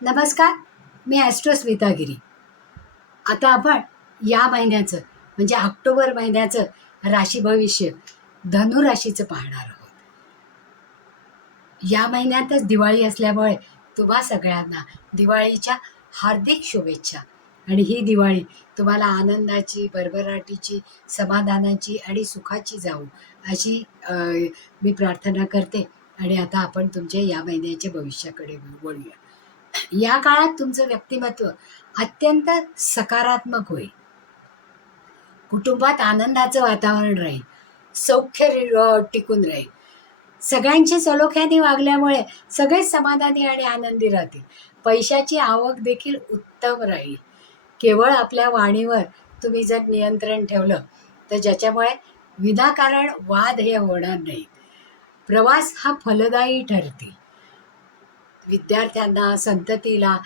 नमस्कार, मी ॲस्ट्रो स्मितागिरी. आता आपण या महिन्याचं म्हणजे ऑक्टोबर महिन्याचं राशी भविष्य धनुराशीचं पाहणार आहोत. या महिन्यातच दिवाळी असल्यामुळे तुम्हा सगळ्यांना दिवाळीच्या हार्दिक शुभेच्छा. आणि ही दिवाळी तुम्हाला आनंदाची, भरभराटीची, समाधानाची आणि सुखाची जावो अशी मी प्रार्थना करते. आणि आता आपण तुमच्या या महिन्याच्या भविष्याकडे वळूया. या काळात तुमचं व्यक्तिमत्व अत्यंत सकारात्मक होईल. कुटुंबात आनंदाचं वातावरण राहील, सौख्य टिकून राहील. सगळ्यांची सलोख्याने वागल्यामुळे सगळेच समाधानी आणि आनंदी राहतील. पैशाची आवक देखील उत्तम राहील. केवळ आपल्या वाणीवर तुम्ही जर नियंत्रण ठेवलं तर ज्याच्यामुळे विनाकारण वाद हे होणार नाहीत. प्रवास हा फलदायी ठरतील. विद्यार्थ्यांना, संततीला,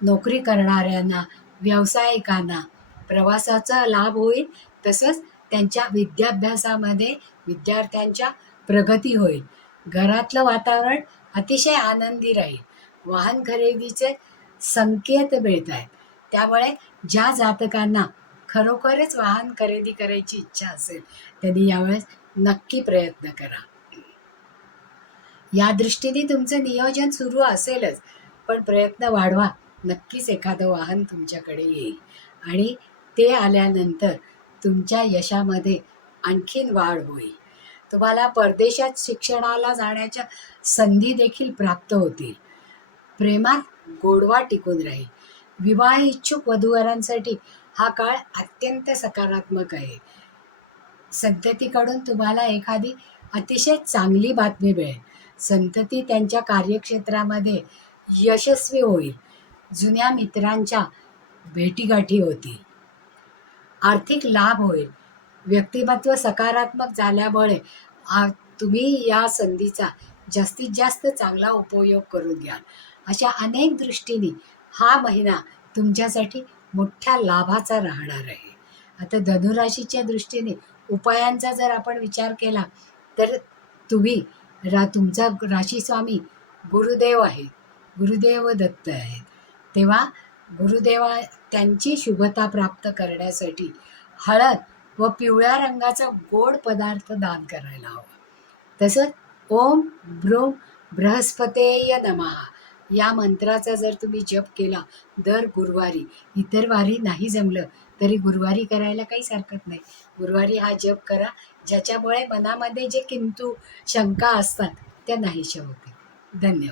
नोकरी करणाऱ्यांना, व्यावसायिकांना प्रवासाचा लाभ होईल. तसंच त्यांच्या विद्याभ्यासामध्ये विद्यार्थ्यांच्या प्रगती होईल. घरातलं वातावरण अतिशय आनंदी राहील. वाहन खरेदीचे संकेत मिळत आहेत. त्यामुळे ज्या जातकांना खरोखरच वाहन खरेदी करायची इच्छा असेल त्यांनी यावेळेस नक्की प्रयत्न करा. या दृष्टीने तुमचं नियोजन सुरू असेलच, पण प्रयत्न वाढवा. नक्कीच एखादं वाहन तुमच्याकडे येईल आणि ते आल्यानंतर तुमच्या यशामध्ये आणखीन वाढ होईल. तुम्हाला परदेशात शिक्षणाला जाण्याच्या संधी देखील प्राप्त होतील. प्रेमात गोडवा टिकून राहील. विवाह इच्छुक वधूवरांसाठी हा काळ अत्यंत सकारात्मक आहे. संततीकडून तुम्हाला एखादी अतिशय चांगली बातमी मिळेल. संतती त्यांच्या कार्यक्षेत्रामध्ये यशस्वी होईल. जुन्या मित्रांच्या भेटीगाठी होतील. आर्थिक लाभ होईल. व्यक्तिमत्व सकारात्मक झाल्यामुळे तुम्ही या संधीचा जास्तीत जास्त चांगला उपयोग करून घ्याल. अशा अनेक दृष्टीने हा महिना तुमच्यासाठी मोठ्या लाभाचा राहणार आहे. आता धनुराशीच्या दृष्टीने उपायांचा जर आपण विचार केला तर तुम्ही तुमचा राशीस्वामी गुरुदेव आहे, गुरुदेव दत्त आहेत. तेव्हा गुरुदेवा त्यांची शुभता प्राप्त करण्यासाठी हळद व पिवळ्या रंगाचा गोड पदार्थ दान करायला हवा. तसंच ओम ब्रूम बृहस्पतेय नमः या मंत्राचा जर तुम्ही जप केला दर गुरुवारी, इतर वारी नाही जमलं तरी गुरुवारी करायला काहीच हरकत नाही. गुरुवारी हा जप करा, ज्याच्यामुळे मनामध्ये जे किंतु शंका असतात त्या नाहीशा होतील. धन्यवाद.